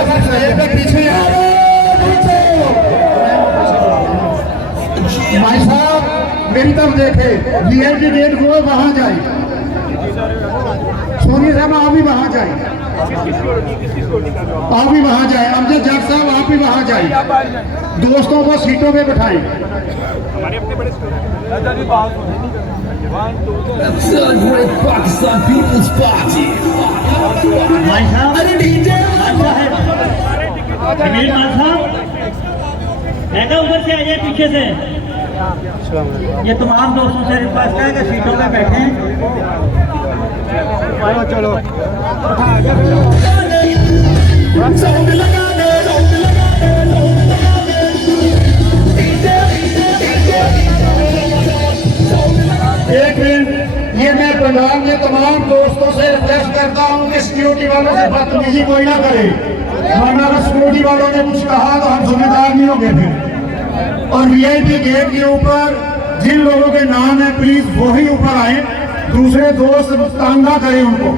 पीछे भाई साहब मेरी तरफ देखे, वीआईपी गेट को वहां जाए, सोनी साहब आप भी वहां जाए, आप भी वहां जाए, अमजद जट साहब आप भी वहां जाए, दोस्तों को सीटों पे बिठाएं। Pakistan People's Party. भाई साहब बेटा उधर से आ जाए, पीछे से। ये तमाम दोस्तों से रिक्वेस्ट है कि सीटों पे बैठे। चलो एक मिनट, ये मैं पंजाब के तमाम दोस्तों से रिक्वेस्ट करता हूँ कि सिक्योरिटी वालों से बदतमीजी कोई ना करे, वरना अगर सिक्योरिटी वालों ने कुछ कहा तो हम जिम्मेदार नहीं होंगे फिर। और वीआईपी गेट के ऊपर जिन लोगों के नाम है प्लीज वही ऊपर आए, दूसरे दोस्त तंग ना करें उनको।